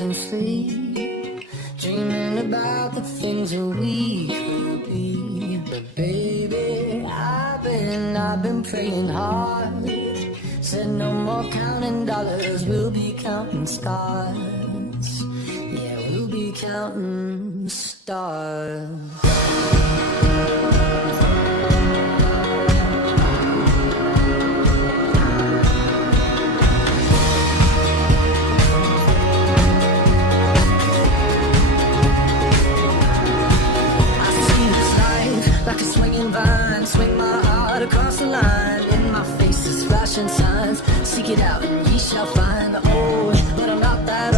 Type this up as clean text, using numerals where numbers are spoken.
losing sleep, dreaming about the things that we could be. But baby, I've been praying hard. Said no more counting dollars, we'll be counting stars. Yeah, we'll be counting stars. Like a swinging vine, swing my heart across the line. In my face is flashing signs. Seek it out and ye shall find. Oh, but I'm not that